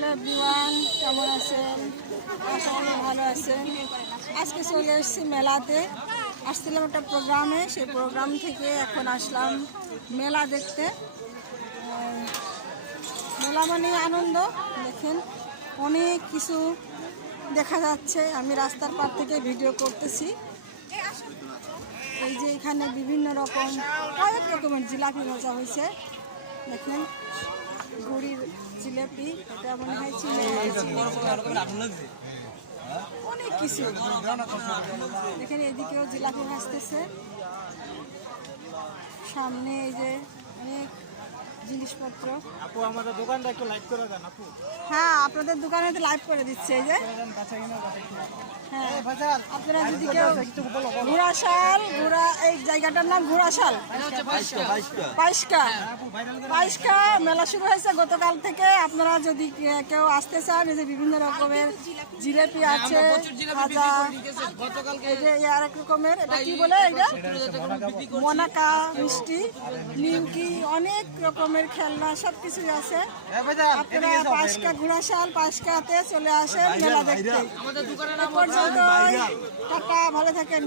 Hello everyone, কেমন আছেন? আশা করি ভালো আছেন। আজকে চলে এসেছি মেলাতে। আসছিলাম একটা প্রোগ্রামে, সেই প্রোগ্রাম থেকে এখন আসলাম মেলা দেখতে। মেলা মানে আনন্দ। দেখেন অনেক কিছু দেখা যাচ্ছে। আমি রাস্তার পার থেকে ভিডিও করতেছি। এই যে এখানে বিভিন্ন রকম কয়েক রকমের জিলাপি মজা হয়েছে। দেখেন গুড়ির জিলাপি, এটা মনে হয় অনেক কিছু। দেখেন এদিকেও জিলাপি ভাজতেছে, সামনে এই যে অনেক জিনিসপত্র। আপু আমাদের দোকানটা একটু লাইভ করে দেন আপু। হ্যাঁ, আপনাদের দোকানে তো লাইভ করে দিচ্ছে। এই যে হ্যাঁ, আপনারা যদি কেউ ঘোড়াশাল, এই জায়গাটার নাম ঘোড়াশাল পাইসকা মেলা শুরু হয়েছে গতকাল থেকে। আপনারা যদি কেউ আসতে চান, এই যে বিভিন্ন রকমের জিলাপি আছে, ভাজা, এই যে আর এক রকমের, এটা কি বলে, এটা মনাকা মিষ্টি, নিমকি, অনেক রকমের খেলনা, সবকিছুই আছে। আপনারা পাইসকা ঘোড়াশাল পাইসকাতে চলে আসেন মেলা দেখতে। পর্যন্ত টাটা, ভালো থাকেন।